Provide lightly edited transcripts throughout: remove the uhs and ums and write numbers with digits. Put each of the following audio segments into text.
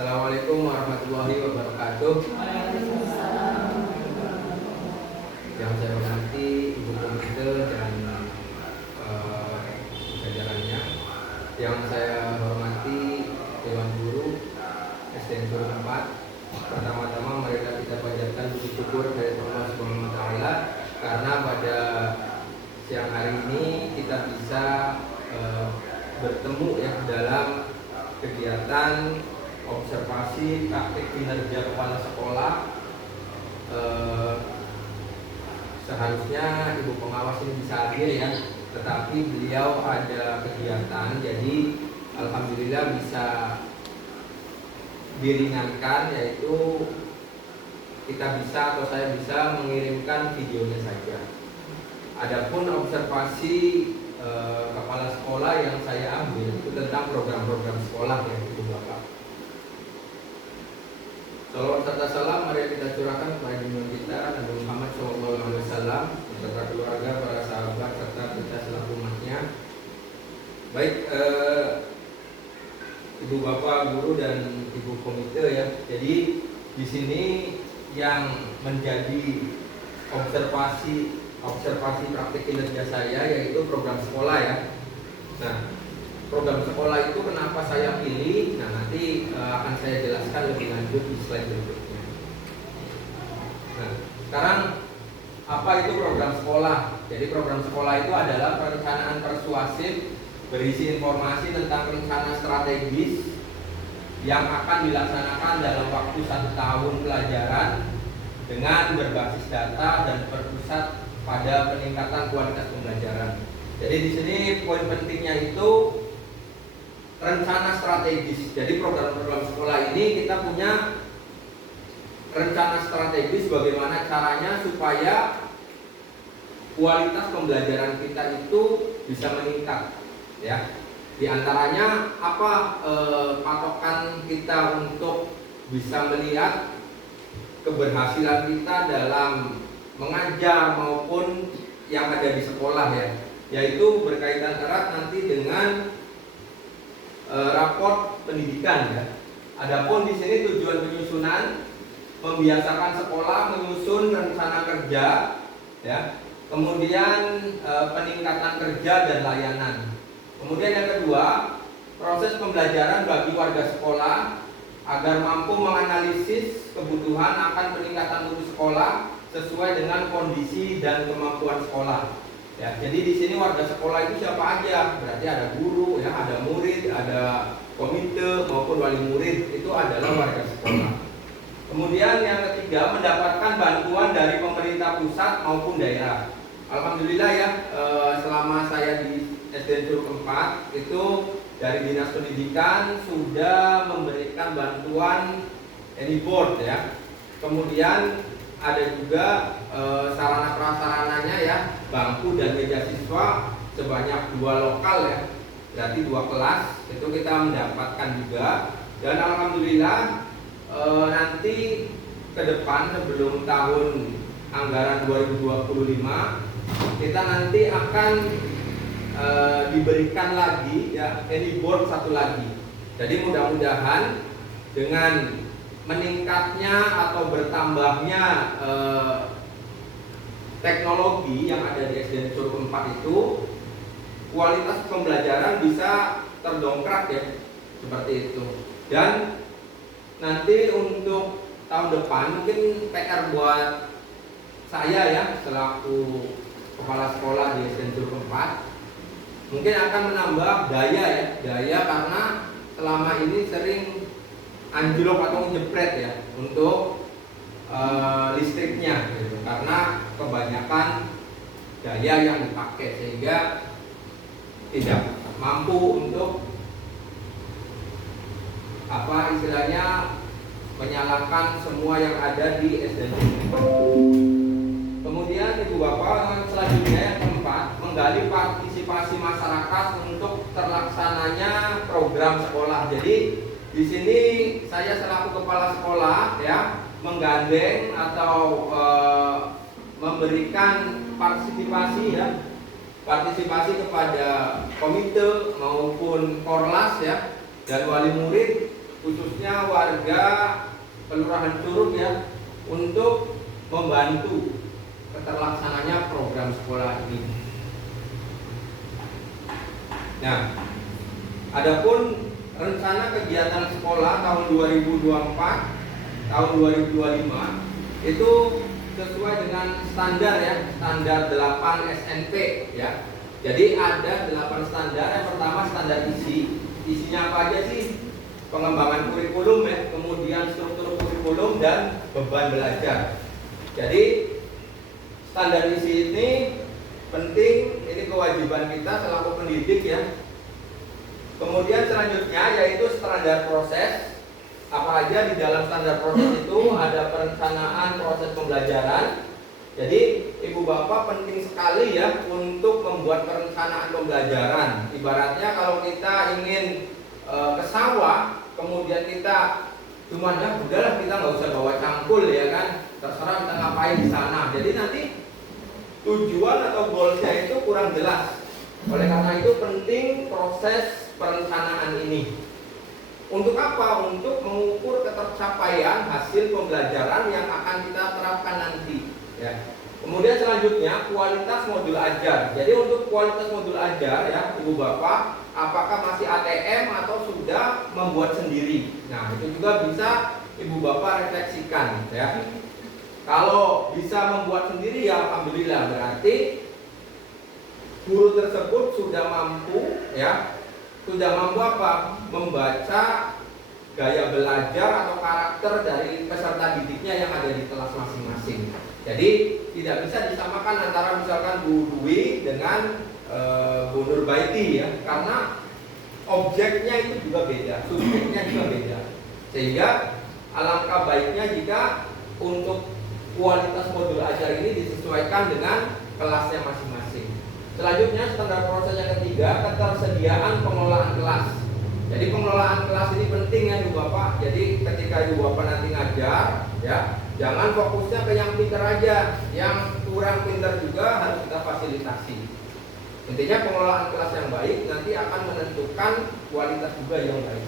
Assalamualaikum warahmatullahi wabarakatuh. Yang saya hormati Ibu Komite dan jajarannya. Yang saya hormati Dewan Guru SDN Sur 4. Pertama-tama marilah kita panjatkan puji syukur dari Allah Subhanahu wa taala karena pada siang hari ini kita bisa bertemu ya dalam kegiatan observasi praktik kinerja kepala sekolah. Seharusnya ibu pengawas ini bisa hadir ya, tetapi beliau ada kegiatan, jadi alhamdulillah bisa diringankan, yaitu kita bisa atau saya bisa mengirimkan videonya saja. Adapun observasi kepala sekolah yang saya ambil itu tentang program-program sekolah ya ibu bapak. Salawat serta salam mari kita curahkan kepada junjungan kita Nabi Muhammad SAW beserta keluarga, para sahabat serta kita selaku umatnya. Baik, ibu bapak guru dan ibu komite ya. Jadi di sini yang menjadi observasi praktik kinerja saya yaitu program sekolah ya. Nah, program sekolah itu kenapa saya pilih? Nah, nanti akan saya jelaskan lebih lanjut di slide berikutnya. Nah, sekarang apa itu program sekolah? Jadi program sekolah itu adalah perencanaan persuasif berisi informasi tentang rencana strategis yang akan dilaksanakan dalam waktu 1 tahun pelajaran dengan berbasis data dan berpusat pada peningkatan kualitas pembelajaran. Jadi di sini poin pentingnya itu rencana strategis. Jadi program-program sekolah ini kita punya rencana strategis bagaimana caranya supaya kualitas pembelajaran kita itu bisa meningkat ya. Di antaranya apa patokan kita untuk bisa melihat keberhasilan kita dalam mengajar maupun yang ada di sekolah ya, yaitu berkaitan erat nanti dengan raport pendidikan ya. Adapun di sini tujuan penyusunan membiasakan sekolah menyusun rencana kerja ya. Kemudian peningkatan kerja dan layanan. Kemudian yang kedua, proses pembelajaran bagi warga sekolah agar mampu menganalisis kebutuhan akan peningkatan mutu sekolah sesuai dengan kondisi dan kemampuan sekolah. Ya, jadi di sini warga sekolah itu siapa aja? Berarti ada guru, ya, ada murid, ada komite maupun wali murid, itu adalah warga sekolah. Kemudian yang ketiga, mendapatkan bantuan dari pemerintah pusat maupun daerah. Alhamdulillah ya, selama saya di SDN Sur 4 itu dari Dinas Pendidikan sudah memberikan bantuan Anyboard ya. Kemudian ada juga sarana prasarananya ya, bangku dan meja siswa sebanyak 2 lokal ya, berarti 2 kelas itu kita mendapatkan juga. Dan alhamdulillah nanti ke depan sebelum tahun anggaran 2025 kita nanti akan diberikan lagi ya Anyboard 1 lagi. Jadi mudah-mudahan dengan meningkatnya atau bertambahnya teknologi yang ada di SDN Sur 4 itu kualitas pembelajaran bisa terdongkrak ya, seperti itu. Dan nanti untuk tahun depan mungkin PR buat saya ya selaku kepala sekolah di SDN Sur 4 mungkin akan menambah daya karena selama ini sering anjlok atau jepret ya untuk listriknya gitu, karena kebanyakan daya yang dipakai sehingga tidak mampu untuk apa istilahnya menyalakan semua yang ada di SDN. Kemudian ibu bapak selanjutnya yang keempat, menggali partisipasi masyarakat untuk terlaksananya program sekolah. Jadi di sini saya selaku kepala sekolah ya menggandeng atau memberikan partisipasi kepada komite maupun korlas ya dan wali murid khususnya warga Kelurahan Curug ya, untuk membantu terlaksananya program sekolah ini. Nah, adapun rencana kegiatan sekolah tahun 2024 tahun 2025 itu sesuai dengan standar ya, standar 8 SNP ya. Jadi ada 8 standar. Yang pertama standar isinya apa aja sih? Pengembangan kurikulum ya, kemudian struktur kurikulum dan beban belajar. Jadi standar isi ini penting, ini kewajiban kita selaku pendidik ya. Kemudian selanjutnya yaitu standar proses. Apa aja di dalam standar proses itu? Ada perencanaan proses pembelajaran. Jadi ibu bapak penting sekali ya untuk membuat perencanaan pembelajaran. Ibaratnya kalau kita ingin ke sawah, kemudian kita cuman ya udahlah kita nggak usah bawa cangkul ya kan, terserah kita ngapain di sana. Jadi nanti tujuan atau goalsnya itu kurang jelas. Oleh karena itu penting proses perencanaan ini. Untuk apa? Untuk mengukur ketercapaian hasil pembelajaran yang akan kita terapkan nanti. Ya. Kemudian selanjutnya kualitas modul ajar. Jadi untuk kualitas modul ajar ya ibu bapak, apakah masih ATM atau sudah membuat sendiri? Nah itu juga bisa ibu bapak refleksikan ya. Kalau bisa membuat sendiri ya alhamdulillah, berarti guru tersebut sudah mampu ya, sudah mampu apa? Membaca gaya belajar atau karakter dari peserta didiknya yang ada di kelas masing-masing. Jadi tidak bisa disamakan antara misalkan Bu Dwi dengan Bu Nurbaiti ya, karena objeknya itu juga beda, subjeknya juga beda. Sehingga alangkah baiknya jika untuk kualitas modul ajar ini disesuaikan dengan kelasnya masing-masing. Selanjutnya standar proses yang ketiga, ketersediaan pengelolaan kelas. Jadi pengelolaan kelas ini penting ya ibu bapak. Jadi ketika ibu bapak nanti ngajar ya, jangan fokusnya ke yang pintar aja, yang kurang pintar juga harus kita fasilitasi. Intinya pengelolaan kelas yang baik nanti akan menentukan kualitas juga yang baik.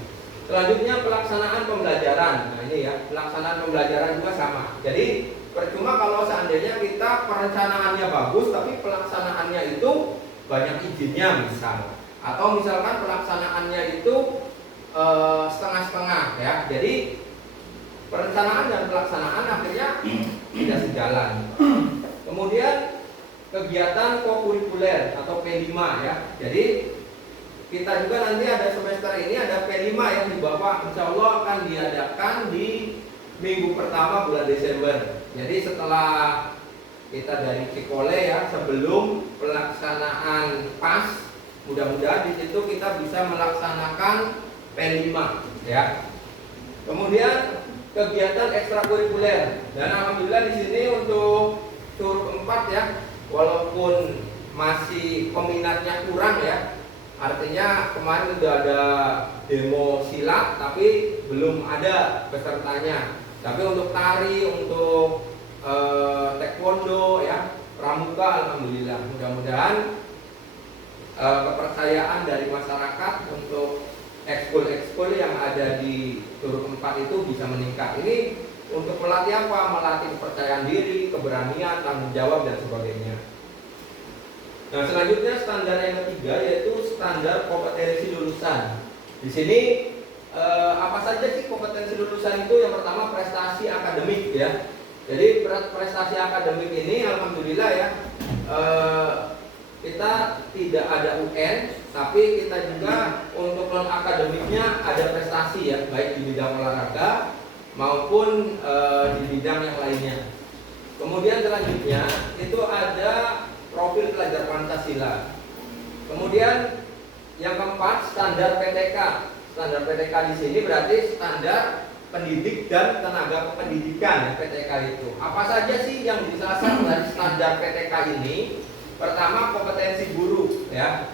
Selanjutnya pelaksanaan pembelajaran. Nah ini ya, pelaksanaan pembelajaran juga sama. Jadi percuma kalau seandainya kita perencanaannya bagus tapi pelaksanaannya itu banyak izinnya misal, atau misalkan pelaksanaannya itu setengah-setengah ya. Jadi perencanaan dan pelaksanaan akhirnya tidak sejalan. Kemudian kegiatan kokurikuler atau P5 ya. Jadi kita juga nanti ada semester ini ada P5 yang di Bapak insya Allah akan diadakan di minggu pertama bulan Desember. Jadi setelah kita dari Cikole ya, sebelum pelaksanaan PAS, mudah-mudahan di situ kita bisa melaksanakan P5 ya. Kemudian kegiatan ekstrakurikuler, dan alhamdulillah di sini untuk Curug 4 ya, walaupun masih peminatnya kurang ya, artinya kemarin sudah ada demo silat tapi belum ada pesertanya. Tapi untuk tari, untuk taekwondo ya, pramuka alhamdulillah. Mudah-mudahan kepercayaan dari masyarakat untuk ekskul-ekskul yang ada di Curug 4 itu bisa meningkat. Ini untuk melatih apa? Melatih kepercayaan diri, keberanian, tanggung jawab dan sebagainya. Nah selanjutnya standar yang ketiga yaitu standar kompetensi lulusan. Di sini apa saja sih kompetensi lulusan itu? Yang pertama prestasi akademik ya. Jadi prestasi akademik ini alhamdulillah ya, kita tidak ada UN, tapi kita juga untuk non akademiknya ada prestasi ya, baik di bidang olahraga maupun di bidang yang lainnya. Kemudian selanjutnya itu ada profil pelajar Pancasila. Kemudian yang keempat standar PTK. Standar PTK di sini berarti standar pendidik dan tenaga kependidikan ya, PTK itu. Apa saja sih yang disasar dari standar PTK ini? Pertama kompetensi guru ya.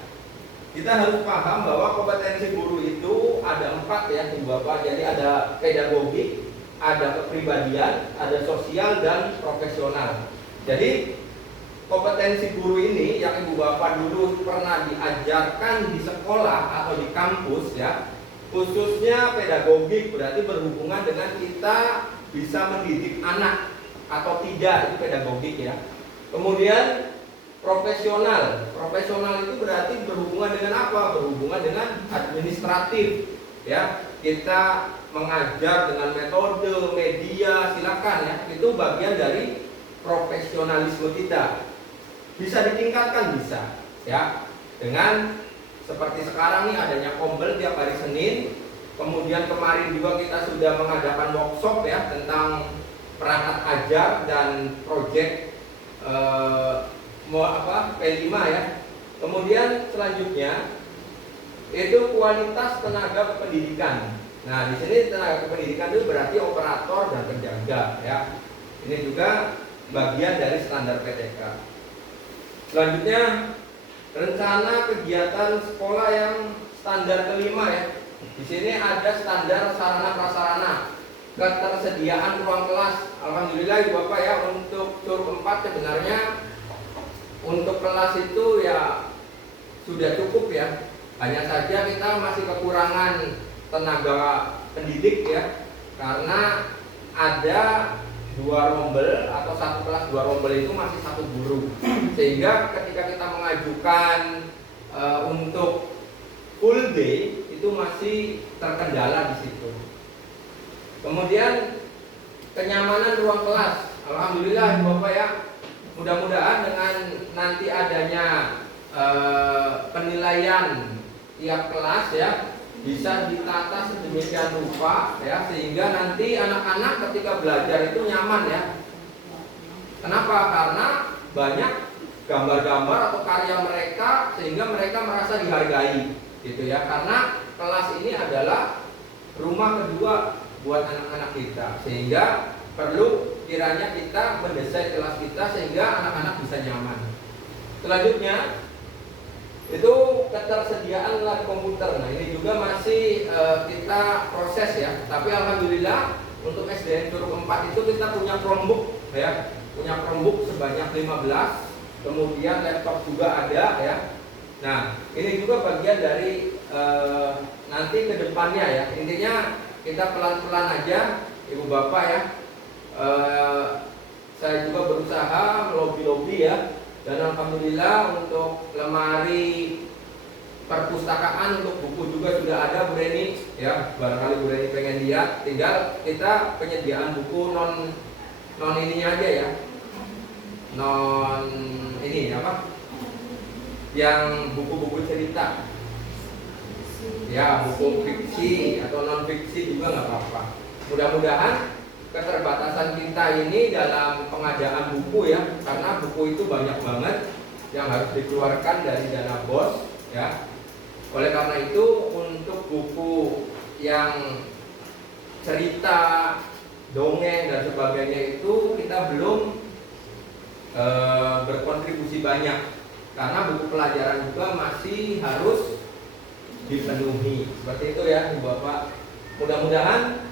Kita harus paham bahwa kompetensi guru itu ada 4 ya Ibu Bapak. Jadi ada pedagogik, ada kepribadian, ada sosial dan profesional. Jadi kompetensi guru ini yang Ibu Bapak dulu pernah diajarkan di sekolah atau di kampus ya, khususnya pedagogik, berarti berhubungan dengan kita bisa mendidik anak atau tidak, itu pedagogik ya. Kemudian profesional, profesional itu berarti berhubungan dengan apa? Berhubungan dengan administratif ya. Kita mengajar dengan metode media, silakan ya, itu bagian dari profesionalisme kita. Bisa ditingkatkan, bisa ya, dengan seperti sekarang nih adanya Kombel tiap hari Senin. Kemudian kemarin juga kita sudah mengadakan workshop ya tentang perangkat ajar dan proyek P5 ya. Kemudian selanjutnya itu kualitas tenaga kependidikan. Nah, di sini tenaga kependidikan itu berarti operator dan penjaga ya. Ini juga bagian dari standar PTK. Selanjutnya rencana kegiatan sekolah yang standar kelima ya. Di sini ada standar sarana prasarana, ketersediaan ruang kelas. Alhamdulillah Ibu Bapak ya, untuk Curug 4 sebenarnya untuk kelas itu ya sudah cukup ya. Hanya saja kita masih kekurangan tenaga pendidik ya, karena ada 2 rombel atau satu kelas 2 rombel itu masih 1 guru, sehingga ketika kita mengajukan untuk full day itu masih terkendala di situ. Kemudian kenyamanan ruang kelas, alhamdulillah Bapak ya, mudah-mudahan dengan nanti adanya penilaian tiap kelas ya bisa ditata sedemikian rupa ya, sehingga nanti anak-anak ketika belajar itu nyaman ya. Kenapa? Karena banyak gambar-gambar atau karya mereka sehingga mereka merasa dihargai gitu ya, karena kelas ini adalah rumah kedua buat anak-anak kita, sehingga perlu kiranya kita mendesain kelas kita sehingga anak-anak bisa nyaman. Selanjutnya itu ketersediaan lab komputer. Nah, ini juga masih kita proses ya. Tapi alhamdulillah untuk SDN Curug 4 itu kita punya Chromebook ya. Punya Chromebook sebanyak 15. Kemudian laptop juga ada ya. Nah, ini juga bagian dari nanti ke depannya ya. Intinya kita pelan-pelan aja Ibu Bapak ya. Saya juga berusaha melobi-lobi ya. Dan alhamdulillah untuk lemari perpustakaan untuk buku juga sudah ada Bu Reni ya. Barangkali Bu Reni pengen lihat, tinggal kita penyediaan buku non ininya aja ya. Non ini apa? Yang buku-buku cerita. Ya, buku fiksi atau non fiksi juga nggak apa-apa. Mudah-mudahan keterbatasan kita ini dalam pengadaan buku ya, karena buku itu banyak banget yang harus dikeluarkan dari dana BOS ya. Oleh karena itu untuk buku yang cerita, dongeng dan sebagainya itu kita belum berkontribusi banyak, karena buku pelajaran juga masih harus dipenuhi. Seperti itu ya Ibu Bapak. Mudah-mudahan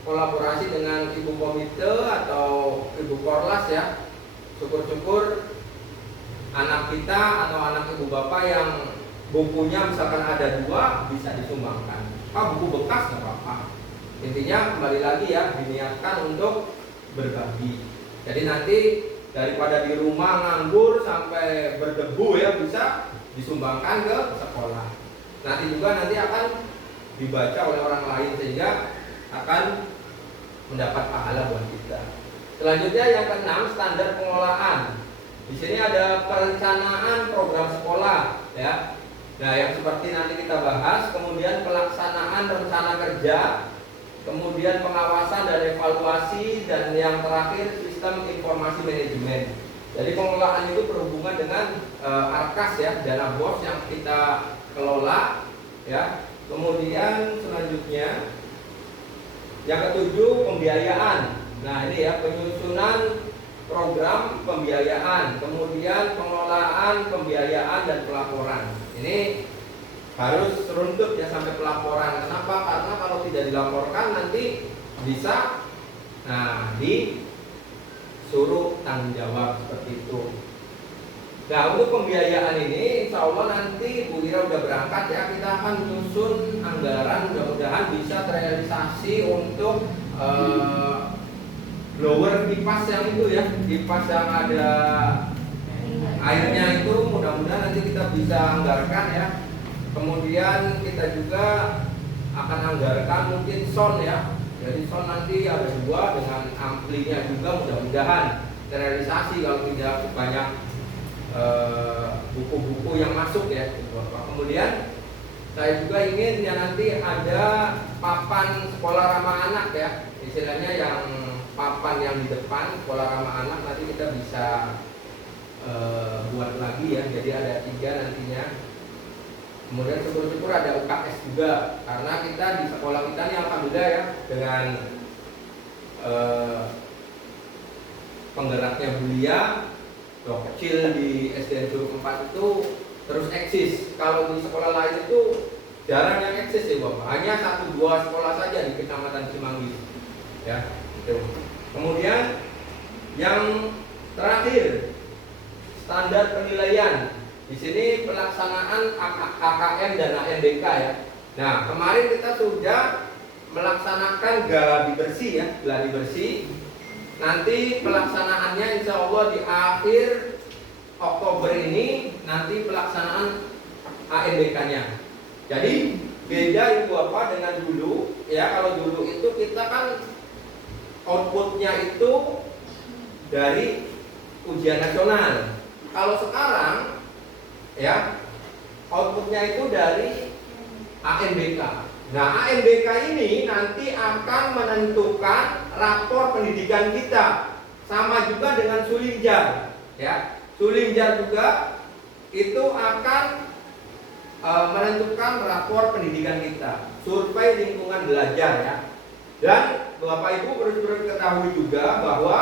kolaborasi dengan Ibu Komite atau Ibu Korlas ya, syukur-syukur anak kita atau anak Ibu Bapak yang bukunya misalkan ada 2 bisa disumbangkan. Buku bekas nggak apa-apa. Intinya kembali lagi ya, diniatkan untuk berbagi. Jadi nanti daripada di rumah nganggur sampai berdebu ya, bisa disumbangkan ke sekolah. Nanti juga akan dibaca oleh orang lain sehingga akan mendapat pahala buat kita. Selanjutnya yang ke-6, standar pengelolaan. Di sini ada perencanaan program sekolah ya. Nah, yang seperti nanti kita bahas, kemudian pelaksanaan rencana kerja, kemudian pengawasan dan evaluasi, dan yang terakhir sistem informasi manajemen. Jadi pengelolaan itu berhubungan dengan Arkas ya, dana BOS yang kita kelola ya. Kemudian selanjutnya yang ke-7, pembiayaan. Nah, ini ya, penyusunan program pembiayaan, kemudian pengelolaan pembiayaan dan pelaporan. Ini harus runtut ya sampai pelaporan. Kenapa? Karena kalau tidak dilaporkan nanti bisa disuruh tanggung jawab seperti itu. Nah, untuk pembiayaan ini insya Allah nanti Bu Ira udah berangkat ya, kita akan menyusun anggaran, mudah-mudahan bisa terrealisasi untuk blower kipas yang itu ya, kipas yang ada airnya itu, mudah-mudahan nanti kita bisa anggarkan ya. Kemudian kita juga akan anggarkan mungkin sound ya, jadi sound nanti ada 2 dengan amplinya juga, mudah-mudahan terrealisasi kalau tidak banyak buku-buku yang masuk ya. Kemudian saya juga ingin ya nanti ada papan sekolah ramah anak ya, istilahnya yang papan yang di depan sekolah ramah anak nanti kita bisa buat lagi ya, jadi ada 3 nantinya. Kemudian syukur-syukur ada UKS juga, karena kita di sekolah kita ini alhamdulillah ya, dengan penggeraknya Bulia dok kecil di SDN Curug 4 itu terus eksis. Kalau di sekolah lain itu jarang yang eksis ya Bapak, hanya 1-2 sekolah saja di Kecamatan Cimanggis ya gitu. Kemudian yang terakhir, standar penilaian. Di sini pelaksanaan KKM dan ANBK ya. Nah, kemarin kita sudah melaksanakan gladi bersih ya, gladi bersih. Nanti pelaksanaannya insya Allah di akhir Oktober ini nanti pelaksanaan ANBK-nya. Jadi beda Ibu Bapak dengan dulu ya. Kalau dulu itu kita kan outputnya itu dari ujian nasional. Kalau sekarang ya outputnya itu dari ANBK. Nah, ANBK ini nanti akan menentukan rapor pendidikan kita, sama juga dengan Sulinjar ya. Sulinjar juga itu akan menentukan rapor pendidikan kita, survei lingkungan belajar ya. Dan Bapak Ibu perlu ketahui juga bahwa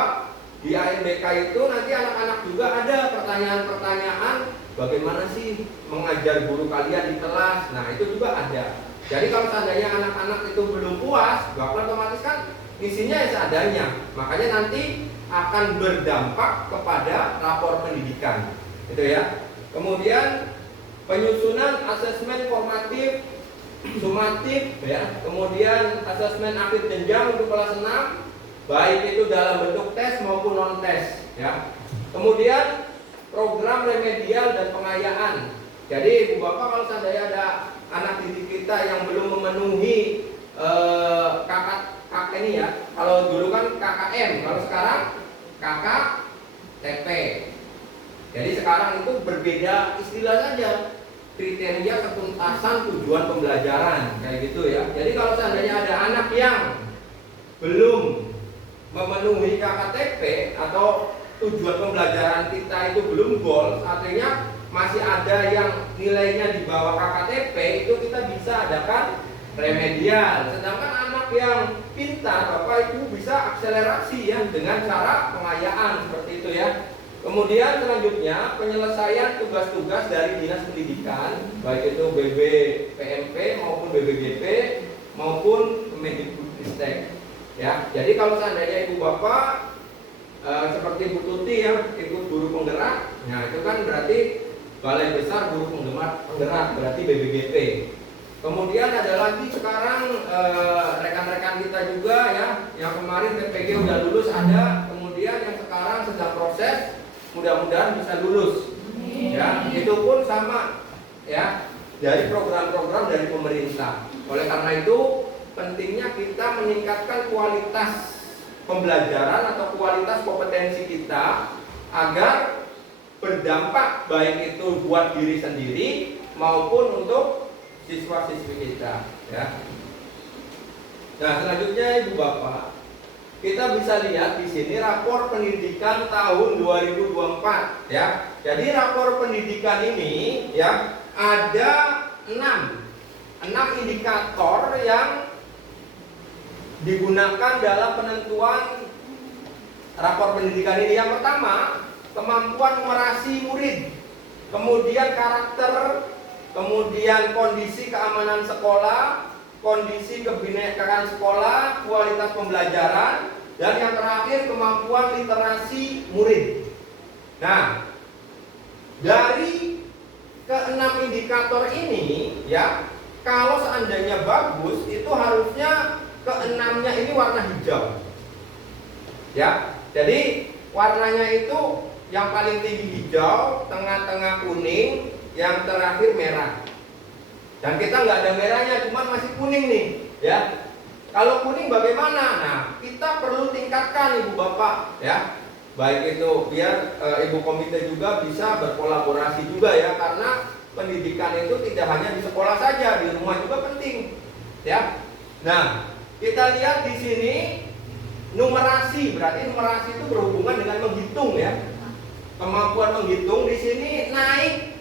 di ANBK itu nanti anak-anak juga ada pertanyaan-pertanyaan, bagaimana sih mengajar guru kalian di kelas. Nah, itu juga ada. Jadi kalau seandainya anak-anak itu belum puas, Bapak otomatis kan isinya seadanya. Makanya nanti akan berdampak kepada rapor pendidikan. Itu ya. Kemudian penyusunan asesmen formatif, sumatif ya. Kemudian asesmen akhir jenjang untuk kelas 6, baik itu dalam bentuk tes maupun non tes ya. Kemudian program remedial dan pengayaan. Jadi Ibu Bapak kalau seandainya ada anak didik kita yang belum memenuhi KK ini ya. Kalau dulu kan KKM, kalau sekarang KKTP. Jadi sekarang itu berbeda istilah saja, kriteria ketuntasan tujuan pembelajaran kayak gitu ya. Jadi kalau seandainya ada anak yang belum memenuhi KKTP atau tujuan pembelajaran kita itu belum goal, artinya masih ada yang nilainya di bawah KKTP, itu kita bisa adakan remedial. Sedangkan anak yang pintar, Bapak Ibu bisa akselerasi ya dengan cara pengayaan seperti itu ya. Kemudian selanjutnya penyelesaian tugas-tugas dari Dinas Pendidikan, baik itu BBPMP maupun BBGP maupun Kemendikbudristek. Ya, jadi kalau seandainya Ibu Bapak seperti Bu Tuti ya ikut guru penggerak, nah itu kan berarti Balai Besar Guru Penggerak berarti BBGP. Kemudian ada lagi sekarang rekan-rekan kita juga ya, yang kemarin PPG udah lulus ada, kemudian yang sekarang sedang proses, mudah-mudahan bisa lulus. Ya, itu pun sama ya dari program-program dari pemerintah. Oleh karena itu pentingnya kita meningkatkan kualitas pembelajaran atau kualitas kompetensi kita agar berdampak baik itu buat diri sendiri maupun untuk siswa-siswi kita ya. Nah, selanjutnya Ibu Bapak, kita bisa lihat di sini rapor pendidikan tahun 2024 ya. Jadi rapor pendidikan ini ya ada 6 indikator yang digunakan dalam penentuan rapor pendidikan ini. Yang pertama, kemampuan numerasi murid, kemudian karakter, kemudian kondisi keamanan sekolah, kondisi kebinekaan sekolah, kualitas pembelajaran, dan yang terakhir kemampuan literasi murid. Nah, dari keenam indikator ini ya, kalau seandainya bagus itu harusnya keenamnya ini warna hijau. Ya, jadi warnanya itu yang paling tinggi hijau, tengah-tengah kuning, yang terakhir merah. Dan kita nggak ada merahnya, cuman masih kuning nih, ya. Kalau kuning bagaimana? Nah, kita perlu tingkatkan Ibu Bapak, ya. Baik itu biar Ibu Komite juga bisa berkolaborasi juga ya, karena pendidikan itu tidak hanya di sekolah saja, di rumah juga penting, ya. Nah, kita lihat di sini numerasi, berarti numerasi itu berhubungan dengan menghitung ya. Kemampuan menghitung di sini naik,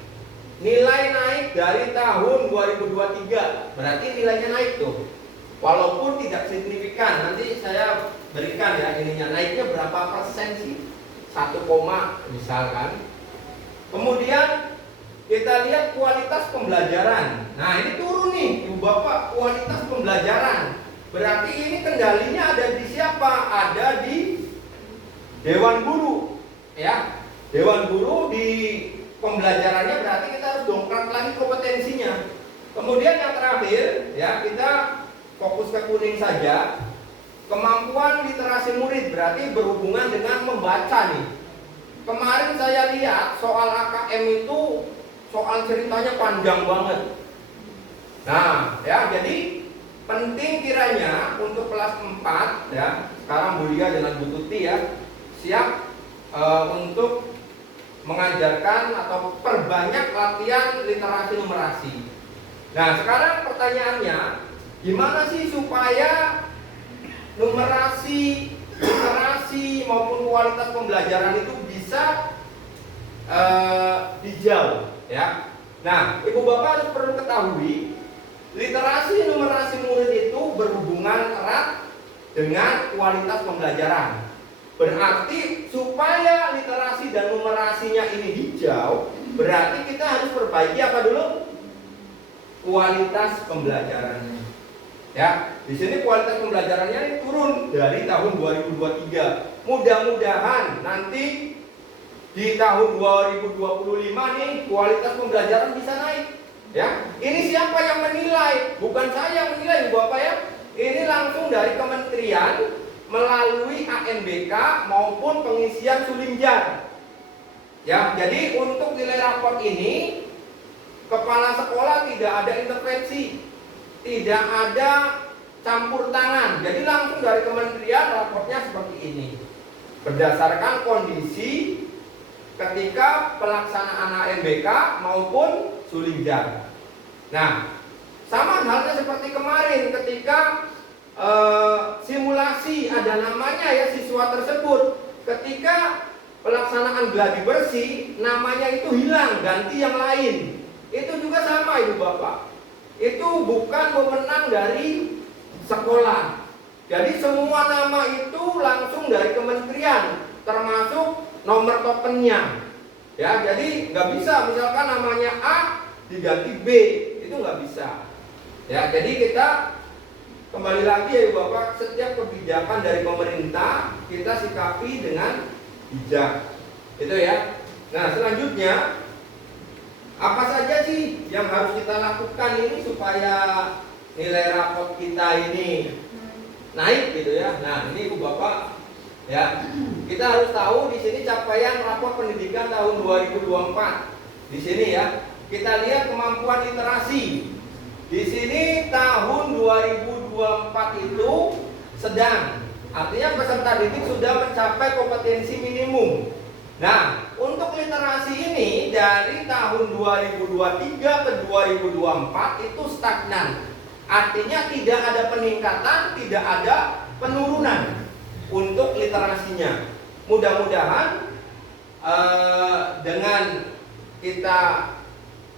nilai naik dari tahun 2023, berarti nilainya naik tuh. Walaupun tidak signifikan, nanti saya berikan ya ininya, naiknya berapa persen sih? 1, misalkan. Kemudian kita lihat kualitas pembelajaran. Nah, ini turun nih Ibu Bapak, kualitas pembelajaran. Berarti ini kendalinya ada di siapa? Ada di Dewan Guru, ya. Dewan Guru di pembelajarannya berarti kita harus dongkrak lagi kompetensinya. Kemudian yang terakhir, ya kita fokus ke kuning saja. Kemampuan literasi murid berarti berhubungan dengan membaca nih. Kemarin saya lihat soal AKM itu soal ceritanya panjang banget. Nah, ya jadi penting kiranya untuk kelas 4 ya, sekarang Bu Lia dengan Bu Tuti ya, siap untuk mengajarkan atau perbanyak latihan literasi numerasi. Nah, sekarang pertanyaannya, gimana sih supaya numerasi, literasi maupun kualitas pembelajaran itu bisa dijauh ya. Nah, Ibu Bapak harus perlu ketahui, literasi numerasi murid itu berhubungan erat dengan kualitas pembelajaran. Berarti supaya literasi dan numerasinya ini hijau, berarti kita harus perbaiki apa dulu? Kualitas pembelajarannya. Ya, di sini kualitas pembelajarannya ini turun dari tahun 2023. Mudah-mudahan nanti di tahun 2025 nih kualitas pembelajaran bisa naik. Ya, ini siapa yang menilai? Bukan saya yang menilai, Bapak ya. Ini langsung dari kementerian melalui ANBK maupun pengisian Sulinjar. Ya, jadi untuk nilai raport ini kepala sekolah tidak ada intervensi, tidak ada campur tangan. Jadi langsung dari kementerian raportnya seperti ini. Berdasarkan kondisi ketika pelaksanaan ANBK maupun Sulinjar. Nah, sama halnya seperti kemarin ketika simulasi ada namanya ya siswa tersebut, ketika pelaksanaan gladi bersih namanya itu hilang, ganti yang lain. Itu juga sama Ibu Bapak, itu bukan wewenang dari sekolah. Jadi semua nama itu langsung dari kementerian, termasuk nomor tokennya. Ya, jadi nggak bisa misalkan namanya A diganti B, itu nggak bisa. Ya, jadi kita kembali lagi ya Ibu Bapak, setiap kebijakan dari pemerintah kita sikapi dengan bijak. Itu ya. Nah, selanjutnya apa saja sih yang harus kita lakukan ini supaya nilai raport kita ini naik gitu ya. Nah, ini Ibu Bapak ya. Kita harus tahu di sini capaian raport pendidikan tahun 2024. Di sini ya. Kita lihat kemampuan literasi. Di sini tahun 2024 itu sedang, artinya peserta didik sudah mencapai kompetensi minimum. Nah, untuk literasi ini dari tahun 2023 ke 2024 itu stagnan. Artinya tidak ada peningkatan, tidak ada penurunan untuk literasinya. Mudah-mudahan dengan kita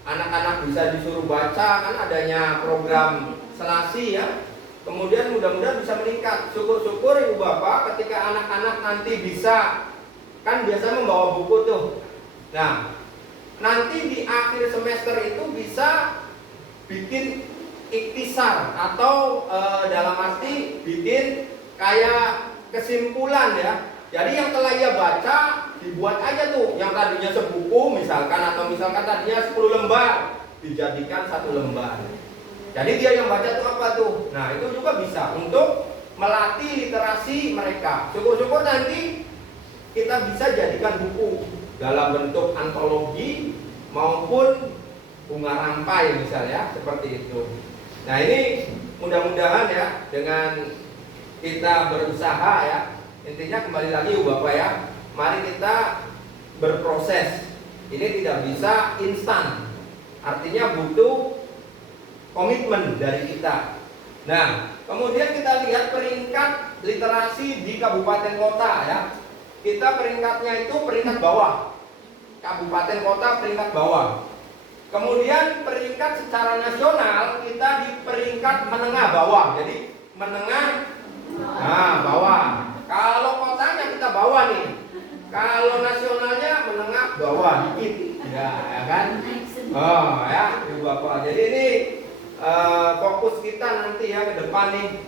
anak-anak bisa disuruh baca, kan adanya program selasi ya. Kemudian mudah-mudahan bisa meningkat. Syukur-syukur Ibu Bapak ketika anak-anak nanti bisa, kan biasa membawa buku tuh. Nah, nanti di akhir semester itu bisa bikin ikhtisar atau dalam arti bikin kayak kesimpulan ya. Jadi yang telah ia baca dibuat aja tuh, yang tadinya sebuku misalkan, atau misalkan tadinya 10 lembar dijadikan 1 lembar. Jadi dia yang baca tuh apa tuh? Nah, itu juga bisa untuk melatih literasi mereka. Syukur-syukur nanti kita bisa jadikan buku dalam bentuk antologi maupun bunga rampai misalnya, seperti itu. Nah, ini mudah-mudahan ya, dengan kita berusaha ya, intinya kembali lagi Bapak ya, mari kita berproses. Ini tidak bisa instan, artinya butuh komitmen dari kita. Nah, kemudian kita lihat peringkat literasi di kabupaten kota ya. Kita peringkatnya itu peringkat bawah, kabupaten kota peringkat bawah. Kemudian peringkat secara nasional kita di peringkat menengah bawah. Jadi menengah, nah bawah. Kalau kotanya kita bawah nih. Kalau nasionalnya menengah bawah dikit, ya kan? Oh ya, Ibu Bapak. Jadi ini fokus kita nanti ya ke depan nih.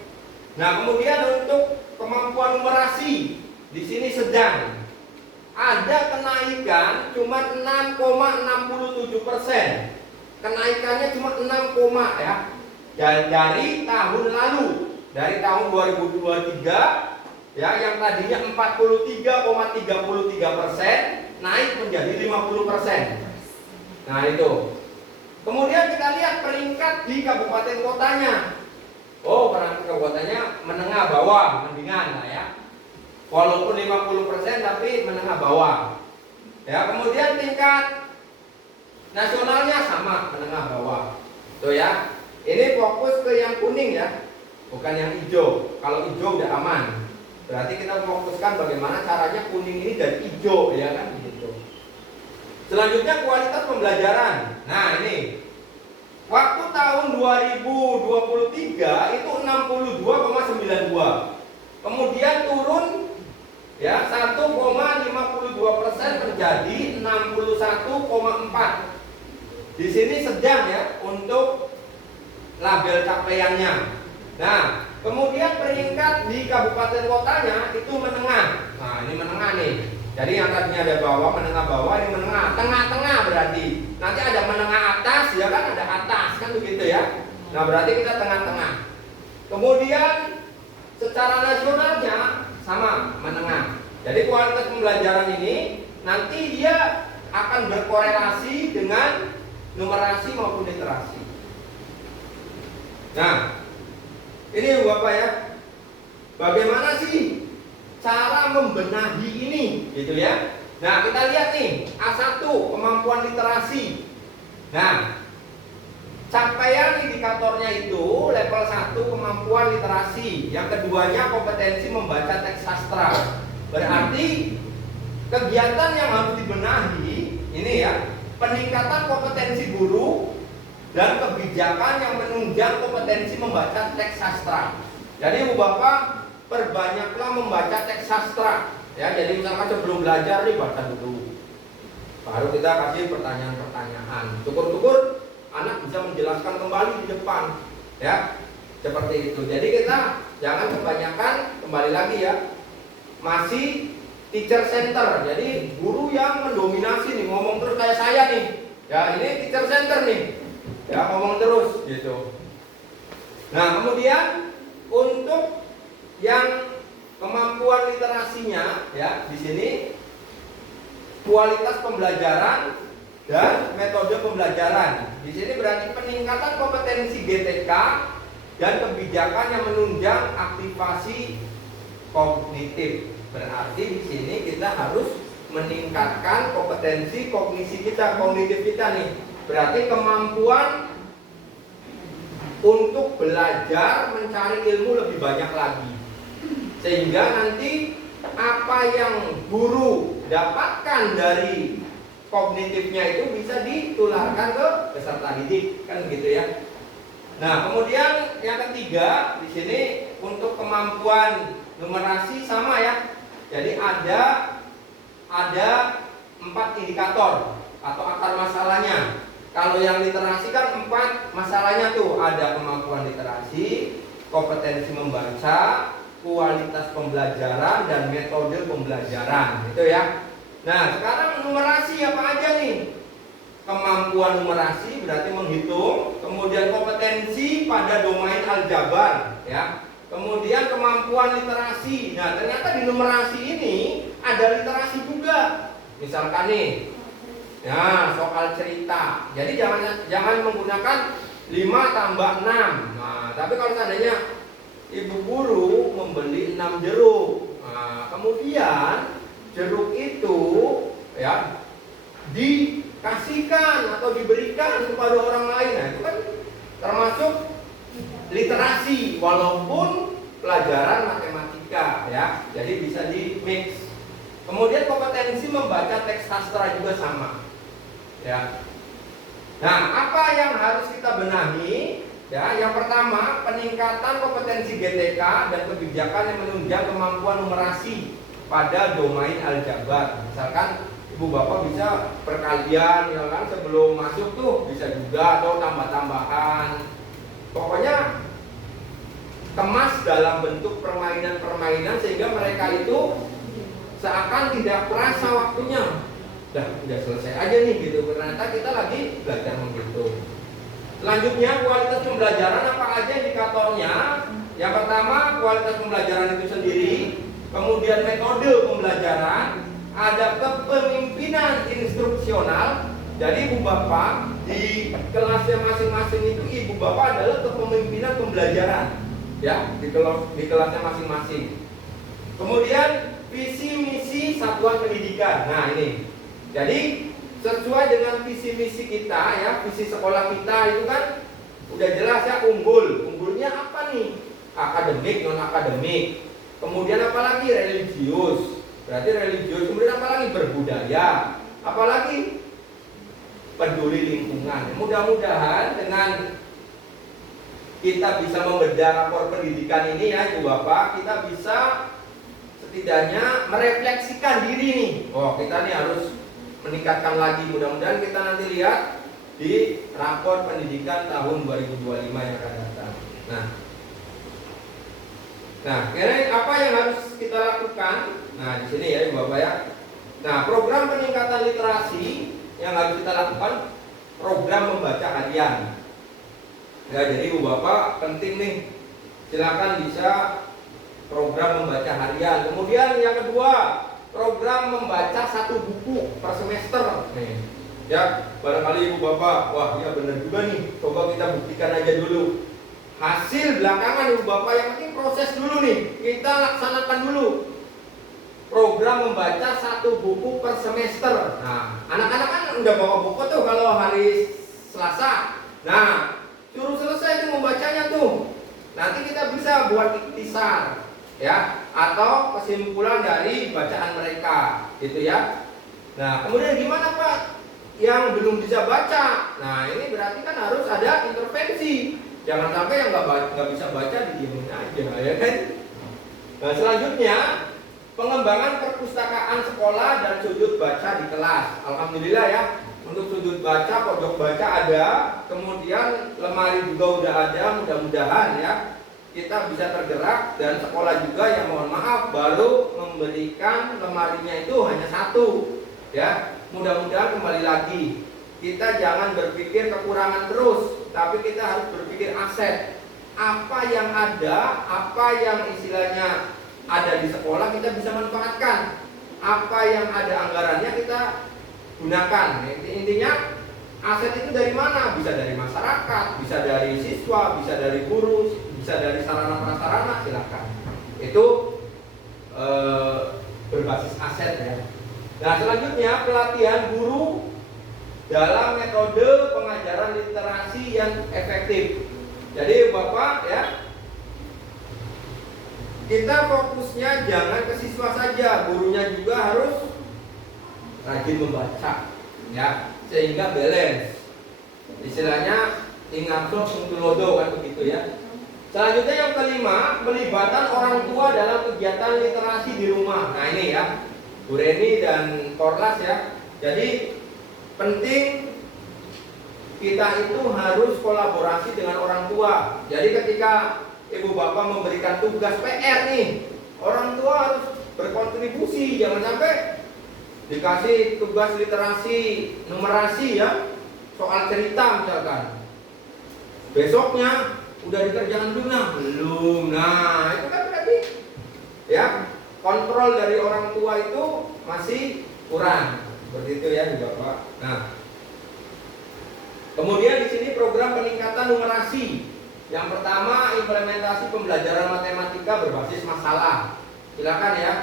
Nah, kemudian untuk kemampuan numerasi di sini sedang. Ada kenaikan cuma 6,67%. Kenaikannya cuma 6, ya. Dari tahun lalu, dari tahun 2023 ya, yang tadinya 43,33% naik menjadi 50%. Nah, itu. Kemudian kita lihat peringkat di kabupaten kotanya. Oh, peringkat kabupatennya menengah bawah, mendingan lah ya. Walaupun 50% tapi menengah bawah. Ya, kemudian tingkat nasionalnya sama, menengah bawah. Tuh ya. Ini fokus ke yang kuning ya, bukan yang hijau. Kalau hijau udah aman. Berarti kita fokuskan bagaimana caranya kuning ini dari hijau, ya kan gitu. Selanjutnya kualitas pembelajaran. Nah, ini waktu tahun 2023 itu 62,92. Kemudian turun ya 1,52% menjadi 61,4. Di sini sedang ya untuk label capaiannya. Nah, kemudian peringkat di kabupaten kotanya itu menengah. Nah, ini menengah nih. Jadi yang tadinya ada bawah, menengah bawah, ini menengah. Tengah-tengah berarti. Nanti ada menengah atas, ya kan, ada atas, kan begitu ya. Nah, berarti kita tengah-tengah. Kemudian secara nasionalnya sama, menengah. Jadi kualitas pembelajaran ini nanti dia akan berkorelasi dengan numerasi maupun literasi. Nah, ini Bapak ya, bagaimana sih cara membenahi ini, gitu ya? Nah, kita lihat nih, A1 kemampuan literasi. Nah, capaian indikatornya itu level 1 kemampuan literasi, yang keduanya kompetensi membaca teks sastra. Berarti kegiatan yang harus dibenahi ini ya, peningkatan kompetensi guru dan kebijakan yang menunjang kompetensi membaca teks sastra. Jadi Ibu Bapak, perbanyaklah membaca teks sastra. Ya, jadi misalkan sebelum belajar nih baca dulu. Baru kita kasih pertanyaan-pertanyaan. Syukur-syukur anak bisa menjelaskan kembali di depan. Ya, seperti itu. Jadi kita jangan kebanyakan, kembali lagi ya, masih teacher center. Jadi guru yang mendominasi nih, ngomong terus kayak saya nih. Ya, ini teacher center nih. Ya, ngomong terus gitu. Nah, kemudian untuk yang kemampuan literasinya ya, di sini kualitas pembelajaran dan metode pembelajaran. Di sini berarti peningkatan kompetensi GTK dan kebijakan yang menunjang aktivasi kognitif. Berarti di sini kita harus meningkatkan kompetensi kognisi kita, kognitif kita nih. Berarti kemampuan untuk belajar mencari ilmu lebih banyak lagi. Sehingga nanti apa yang guru dapatkan dari kognitifnya itu bisa ditularkan ke peserta didik, kan gitu ya. Nah, kemudian yang ketiga di sini untuk kemampuan numerasi sama ya. Jadi ada 4 indikator atau akar masalahnya. Kalau yang literasi kan 4 masalahnya tuh, ada kemampuan literasi, kompetensi membaca, kualitas pembelajaran dan metode pembelajaran, gitu ya. Nah, sekarang numerasi apa aja nih? Kemampuan numerasi berarti menghitung, kemudian kompetensi pada domain aljabar, ya. Kemudian kemampuan literasi. Nah, ternyata di numerasi ini ada literasi juga. Misalkan nih, ya soal cerita. Jadi jangan menggunakan 5 tambah 6. Nah, tapi kalau seandainya ibu guru membeli 6 jeruk, nah, kemudian jeruk itu ya dikasihkan atau diberikan kepada orang lain, nah itu kan termasuk literasi walaupun pelajaran matematika, ya. Jadi bisa di mix. Kemudian kompetensi membaca teks sastra juga sama, ya. Nah, apa yang harus kita benahi? Ya, yang pertama, peningkatan kompetensi GTK dan kebijakan yang menunjang kemampuan numerasi pada domain aljabar. Misalkan ibu bapak bisa perkalian, ya kan, sebelum masuk tuh bisa juga, atau tambah-tambahan. Pokoknya kemas dalam bentuk permainan-permainan sehingga mereka itu seakan tidak terasa waktunya. Udah selesai aja nih gitu. Ternyata kita lagi belajar menghitung. Selanjutnya, kualitas pembelajaran apa aja indikatornya? Yang pertama, kualitas pembelajaran itu sendiri. Kemudian metode pembelajaran. Ada kepemimpinan instruksional. Jadi ibu bapak di kelasnya masing-masing itu ibu bapak adalah kepemimpinan pembelajaran, ya, di kelasnya masing-masing. Kemudian visi misi satuan pendidikan. Nah ini, jadi sesuai dengan visi misi kita, ya, visi sekolah kita itu kan udah jelas ya, unggulnya apa nih? Akademik, non akademik. Kemudian apalagi religius, berarti religius. Kemudian apalagi berbudaya, apalagi peduli lingkungan. Mudah-mudahan dengan kita bisa membedah rapor pendidikan ini, ya ibu bapak, kita bisa setidaknya merefleksikan diri nih. Oh, kita nih harus meningkatkan lagi. Mudah-mudahan kita nanti lihat di rapor pendidikan tahun 2025 yang akan datang. Nah, kira-kira apa yang harus kita lakukan? Nah, di sini ya ibu bapak, ya. Nah, program peningkatan literasi yang harus kita lakukan, program membaca harian. Ya, jadi ibu bapak penting nih, silakan bisa program membaca harian. Kemudian yang kedua, program membaca 1 buku per semester. Nih, ya, barangkali ibu bapak, wah ya benar juga nih, coba kita buktikan aja dulu. Hasil belakangan ibu bapak, yang penting proses dulu nih, kita laksanakan dulu. Program membaca 1 buku per semester. Nah, anak-anak kan udah bawa buku tuh kalau hari Selasa. Nah, suruh selesai tuh membacanya tuh. Nanti kita bisa buat ikhtisar, ya, atau kesimpulan dari bacaan mereka, gitu ya. Nah, kemudian gimana Pak yang belum bisa baca? Nah, ini berarti kan harus ada intervensi. Jangan sampai yang nggak bisa baca didiemin aja, ya kan? Nah, selanjutnya pengembangan perpustakaan sekolah dan sudut baca di kelas. Alhamdulillah ya, untuk sudut baca, pojok baca ada, kemudian lemari juga udah ada. Mudah-mudahan ya kita bisa tergerak, dan sekolah juga yang mohon maaf baru memberikan lemarinya itu hanya 1, ya. Mudah-mudahan kembali lagi kita jangan berpikir kekurangan terus, tapi kita harus berpikir aset. Apa yang ada, apa yang istilahnya ada di sekolah kita bisa manfaatkan. Apa yang ada anggarannya kita gunakan. Intinya aset itu dari mana? Bisa dari masyarakat, bisa dari siswa, bisa dari guru, bisa dari sarana prasarana, silakan. Itu berbasis aset, ya. Nah, selanjutnya pelatihan guru dalam metode pengajaran literasi yang efektif. Jadi Bapak, ya, kita fokusnya jangan ke siswa saja, gurunya juga harus rajin membaca, ya, sehingga balance. Istilahnya ingapso sungtulodo, kan begitu ya. Selanjutnya yang kelima, pelibatan orang tua dalam kegiatan literasi di rumah. Nah ini ya, Bu Reni dan Korlas ya. Jadi penting kita itu harus kolaborasi dengan orang tua. Jadi ketika ibu bapak memberikan tugas PR nih, orang tua harus berkontribusi, jangan sampai dikasih tugas literasi numerasi ya, soal cerita misalkan, besoknya udah dikerjakan belum? Nah, belum. Nah, itu kan berarti ya kontrol dari orang tua itu masih kurang. Seperti itu ya, Bapak. Nah, kemudian di sini program peningkatan numerasi. Yang pertama, implementasi pembelajaran matematika berbasis masalah. Silakan ya,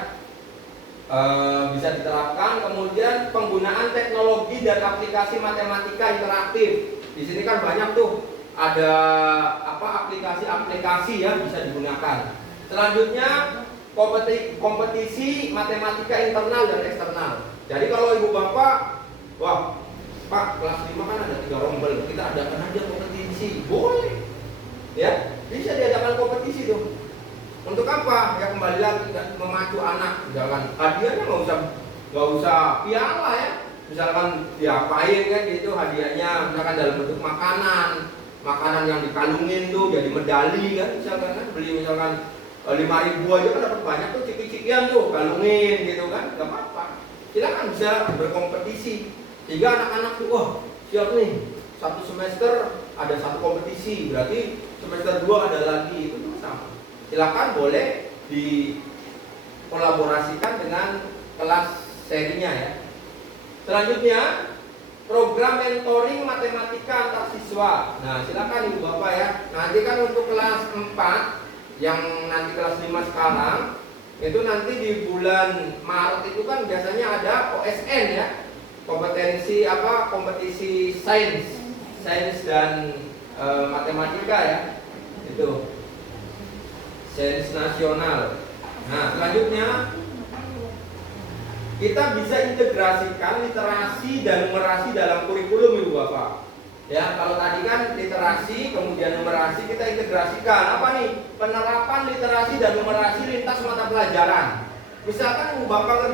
bisa diterapkan. Kemudian penggunaan teknologi dan aplikasi matematika interaktif. Di sini kan banyak tuh, ada aplikasi-aplikasi yang bisa digunakan. Selanjutnya, kompetisi matematika internal dan eksternal. Jadi kalau ibu bapak, wah Pak, kelas 5 kan ada 3 rombel, kita adakan aja kompetisi. Boleh ya, bisa diadakan kompetisi tuh. Untuk apa? Ya kembali lagi memacu anak. Misalkan hadiahnya nggak usah piala ya. Misalkan diapain kan gitu hadiahnya, misalkan dalam bentuk makanan yang dikalungin tuh jadi medali kan, misalkan kan beli misalkan 5.000 aja kan dapat banyak tuh, ciki-cikian tuh kalungin gitu kan, nggak apa-apa. Silakan bisa berkompetisi sehingga anak-anak tuh wah siap nih, satu semester ada satu kompetisi, berarti semester 2 ada lagi, itu tuh sama. Silakan boleh dikolaborasikan dengan kelas serinya ya. Selanjutnya program mentoring matematika antar siswa. Nah, silakan ibu bapak ya. Nanti kan untuk kelas 4 yang nanti kelas 5 sekarang, itu nanti di bulan Maret itu kan biasanya ada OSN ya, kompetisi sains dan matematika ya, itu sains nasional. Nah, selanjutnya kita bisa integrasikan literasi dan numerasi dalam kurikulum ibu bapak. Ya, kalau tadi kan literasi, kemudian numerasi, kita integrasikan apa nih? Penerapan literasi dan numerasi lintas mata pelajaran. Misalkan bapak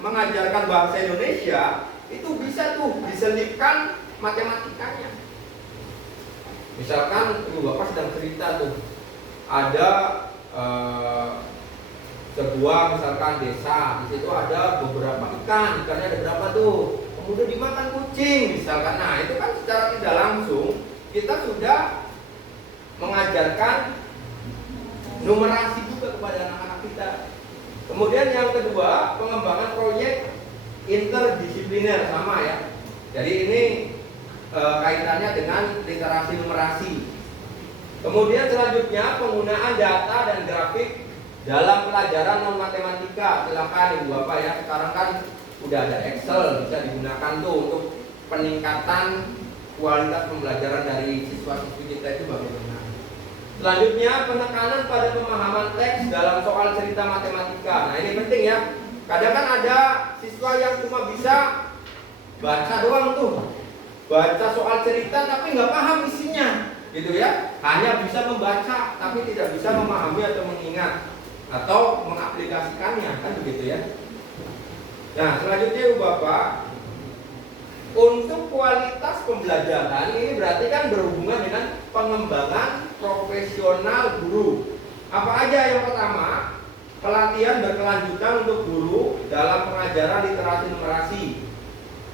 mengajarkan bahasa Indonesia, itu bisa tuh diselipkan matematikanya. Misalkan ibu bapak sedang cerita tuh, ada sebuah misalkan desa, di situ ada beberapa ikannya ada berapa tuh? Kemudian dimakan kucing misalkan. Nah, itu kan secara tidak langsung kita sudah mengajarkan numerasi juga kepada anak-anak kita. Kemudian yang kedua, pengembangan proyek interdisipliner sama ya. Jadi ini kaitannya dengan literasi numerasi. Kemudian selanjutnya penggunaan data dan grafik dalam pelajaran non matematika. Silakan ibu bapak ya. Sekarang kan udah ada Excel, bisa digunakan tuh untuk peningkatan kualitas pembelajaran dari siswa-siswi kita itu bagaimana. Selanjutnya penekanan pada pemahaman teks dalam soal cerita matematika. Nah, ini penting ya. Kadang kan ada siswa yang cuma bisa baca doang tuh, baca soal cerita tapi nggak paham isinya, gitu ya. Hanya bisa membaca tapi tidak bisa memahami atau mengingat atau mengaplikasikannya, kan begitu ya. Nah, selanjutnya ibu bapak, untuk kualitas pembelajaran ini berarti kan berhubungan dengan pengembangan profesional guru. Apa aja? Yang pertama, pelatihan berkelanjutan untuk guru dalam pengajaran literasi numerasi.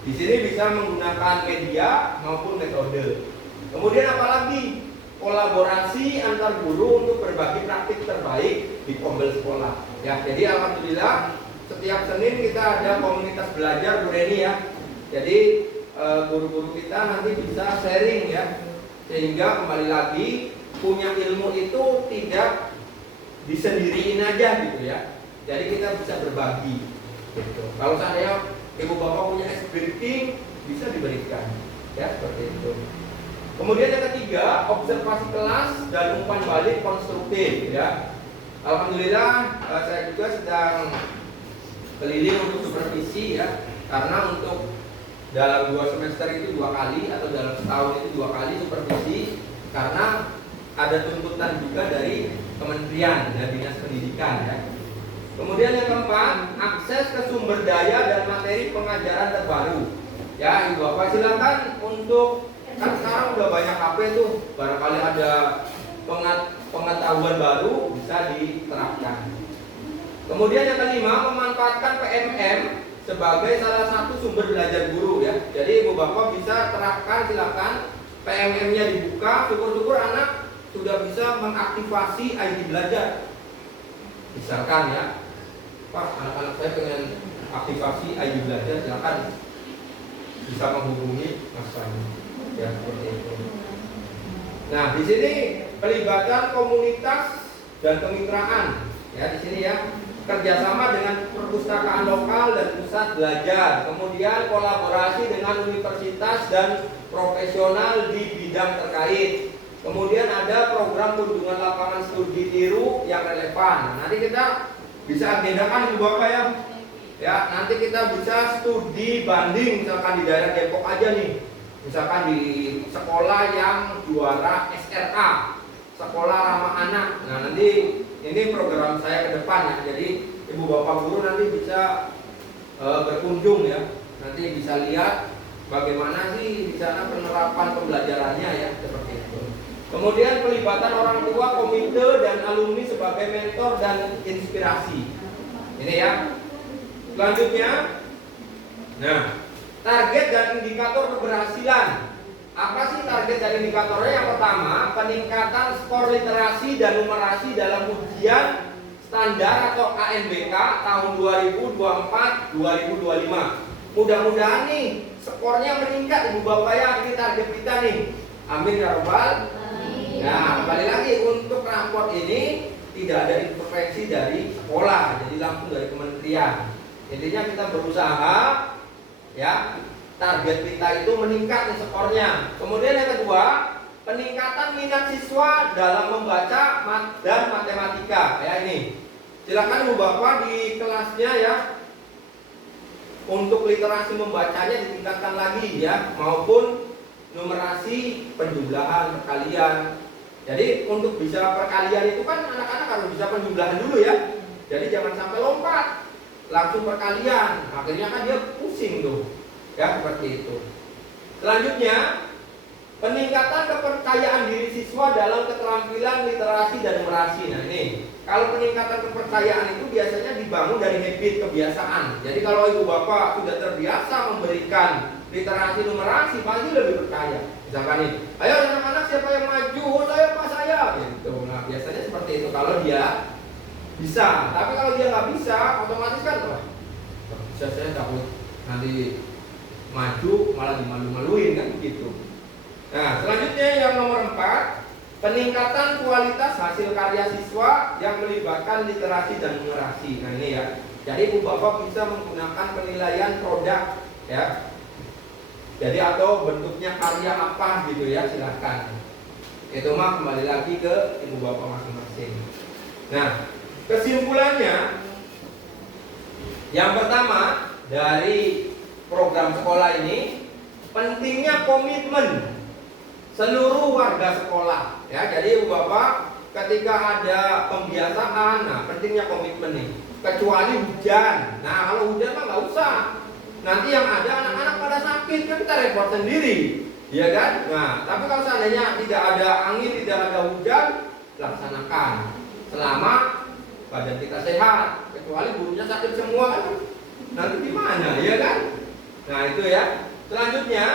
Di sini bisa menggunakan media maupun metode. Kemudian apalagi? Kolaborasi antar guru untuk berbagi praktik terbaik di pembel sekolah. Ya, jadi alhamdulillah setiap Senin kita ada komunitas belajar Bu Reni ya. Jadi guru-guru kita nanti bisa sharing ya, sehingga kembali lagi punya ilmu itu tidak disendiriin aja gitu ya. Jadi kita bisa berbagi gitu. Kalau saya ibu bapak punya scripting bisa diberikan ya, seperti itu. Kemudian yang ketiga, observasi kelas dan umpan balik konstruktif ya. Alhamdulillah saya juga sedang keliling untuk supervisi ya, karena untuk dalam 2 semester itu 2 kali atau dalam setahun itu 2 kali supervisi, karena ada tuntutan juga dari kementerian dan dinas pendidikan ya. Kemudian yang keempat, akses ke sumber daya dan materi pengajaran terbaru ya. Ibu bapak silakan untuk, kan sekarang udah banyak HP tuh, barangkali ada pengetahuan baru bisa diterapkan. Kemudian yang kelima, memanfaatkan PMM sebagai salah satu sumber belajar guru ya. Jadi Ibu Bapak bisa terapkan, silakan PMM-nya dibuka, syukur-syukur anak sudah bisa mengaktifasi ID belajar. Misalkan ya, Pak, anak-anak saya pengen aktivasi ID belajar, silakan bisa menghubungi Mas Fahmi. Ya, seperti itu. Nah, di sini pelibatan komunitas dan kemitraan. Ya, di sini ya, kerjasama dengan perpustakaan lokal dan pusat belajar, kemudian kolaborasi dengan universitas dan profesional di bidang terkait. Kemudian ada program kunjungan lapangan studi tiru yang relevan. Nah, nanti kita bisa agendakan Ibu Bapak ya. Ya, nanti kita bisa studi banding misalkan di daerah Depok aja nih. Misalkan di sekolah yang juara SRA, sekolah ramah anak. Nah, nanti ini program saya ke depan ya. Jadi Ibu Bapak guru nanti bisa berkunjung ya. Nanti bisa lihat bagaimana sih di sana penerapan pembelajarannya ya, seperti itu. Kemudian pelibatan orang tua, komite dan alumni sebagai mentor dan inspirasi. Ini ya. Selanjutnya, nah, target dan indikator keberhasilan. Apa sih target dan indikatornya? Yang pertama, peningkatan skor literasi dan numerasi dalam ujian standar atau KNBK tahun 2024-2025. Mudah-mudahan nih skornya meningkat Ibu Bapak ya, ini target kita nih. Amin ya rabbal. Nah, kembali lagi untuk raport ini tidak ada intervensi dari sekolah, jadi langsung dari kementerian. Intinya kita berusaha ya, target kita itu meningkat nih skornya. Kemudian yang kedua, peningkatan minat siswa dalam membaca dan matematika. Ya ini. Silakan Ibu Bapak di kelasnya ya, untuk literasi membacanya ditingkatkan lagi ya, maupun numerasi, penjumlahan, perkalian. Jadi untuk bisa perkalian itu kan anak-anak harus bisa penjumlahan dulu ya. Jadi jangan sampai lompat langsung perkalian, akhirnya kan dia pusing tuh ya, seperti itu. Selanjutnya, peningkatan kepercayaan diri siswa dalam keterampilan literasi dan numerasi. Nah ini, kalau peningkatan kepercayaan itu biasanya dibangun dari habit, kebiasaan. Jadi kalau Ibu Bapak sudah terbiasa memberikan literasi numerasi, pasti lebih percaya. Misalkan nih, ayo anak-anak siapa yang maju? Oh, saya Pak, saya gitu. Nah biasanya seperti itu kalau dia bisa. Tapi kalau dia nggak bisa, otomatis kan wah, bisa, saya takut nanti maju malah dimalu-maluin kan begitu. Nah selanjutnya yang nomor 4, peningkatan kualitas hasil karya siswa yang melibatkan literasi dan numerasi. Nah ini ya, jadi Ibu Bapak bisa menggunakan penilaian produk ya. Jadi atau bentuknya karya apa gitu ya, silahkan. Itu mah kembali lagi ke Ibu Bapak masing-masing. Nah, kesimpulannya, yang pertama dari program sekolah ini, pentingnya komitmen seluruh warga sekolah. Ya, jadi Ibu Bapak ketika ada pembiasaan, nah pentingnya komitmen nih. Kecuali hujan. Nah kalau hujan mah nggak usah. Nanti yang ada anak-anak pada sakit kan kita repot sendiri, ya kan? Nah, tapi kalau seandainya tidak ada angin, tidak ada hujan, laksanakan selama badan kita sehat. Kecuali gurunya sakit semua kan, nanti gimana, ya kan? Nah itu ya. Selanjutnya,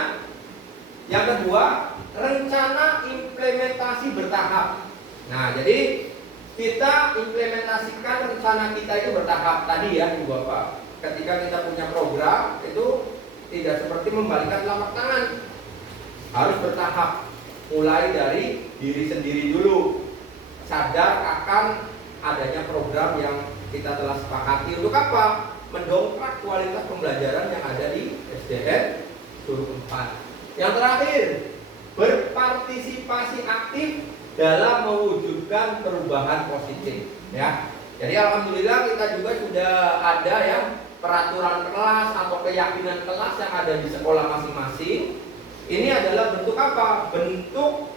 yang kedua, rencana implementasi bertahap. Nah, jadi kita implementasikan rencana kita itu bertahap tadi ya, Ibu Bapak. Ketika kita punya program itu tidak seperti membalikkan telapak tangan, harus bertahap. Mulai dari diri sendiri dulu, sadar akan adanya program yang kita telah sepakati untuk apa? Mendongkrak kualitas pembelajaran yang ada di SDN Suruh 4. Yang terakhir, berpartisipasi aktif dalam mewujudkan perubahan positif ya. Jadi alhamdulillah kita juga sudah ada ya peraturan kelas atau keyakinan kelas yang ada di sekolah masing-masing. Ini adalah bentuk apa? Bentuk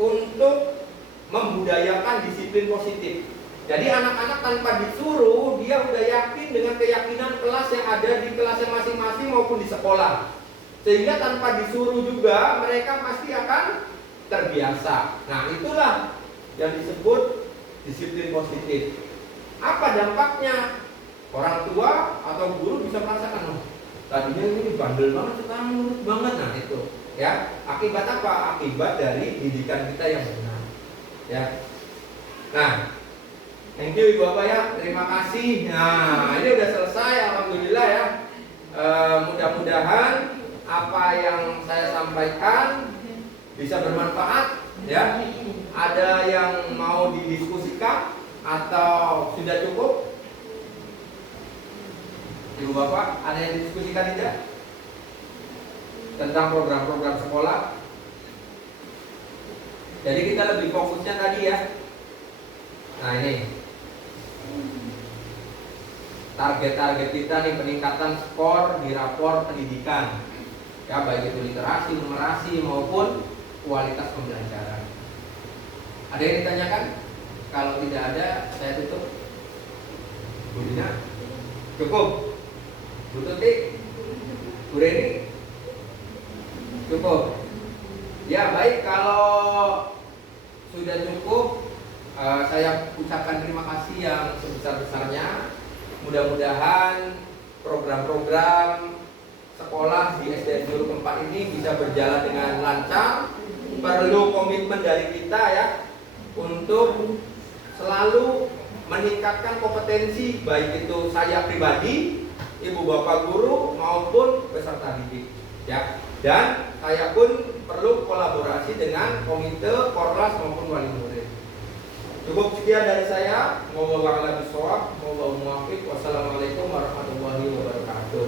untuk membudayakan disiplin positif. Jadi anak-anak tanpa disuruh dia udah yakin dengan keyakinan kelas yang ada di kelasnya masing-masing maupun di sekolah. Sehingga tanpa disuruh juga mereka pasti akan terbiasa. Nah itulah yang disebut disiplin positif. Apa dampaknya? Orang tua atau guru bisa merasakan, oh, tadinya ini bandel banget, sekarang nurut banget. Nah itu, ya. Akibat apa? Akibat dari didikan kita yang benar, ya. Nah, thank you Ibu Bapak ya, terima kasih. Nah, ini udah selesai, alhamdulillah ya. Mudah-mudahan apa yang saya sampaikan bisa bermanfaat, ya. Ada yang mau didiskusikan atau sudah cukup? Ibu Bapak, ada yang didiskusikan tidak? Tentang program-program sekolah. Jadi kita lebih fokusnya tadi ya. Nah ini target-target kita nih, peningkatan skor di rapor pendidikan, ya, baik itu literasi, numerasi maupun kualitas pembelajaran. Ada yang ditanyakan? Kalau tidak ada, saya tutup. Bu Dina, cukup. Bu Tuti, Bu Reni, cukup. Ya baik, kalau sudah cukup, saya ucapkan terima kasih yang sebesar-besarnya. Mudah-mudahan program-program sekolah di SDN Juru 4 ini bisa berjalan dengan lancar. Perlu komitmen dari kita ya, untuk selalu meningkatkan kompetensi, baik itu saya pribadi, ibu bapak guru maupun peserta didik, ya. Dan saya pun perlu kolaborasi dengan komite, korlas maupun wali murid. Cukup sekian dari saya. Wassalamualaikum warahmatullahi wabarakatuh.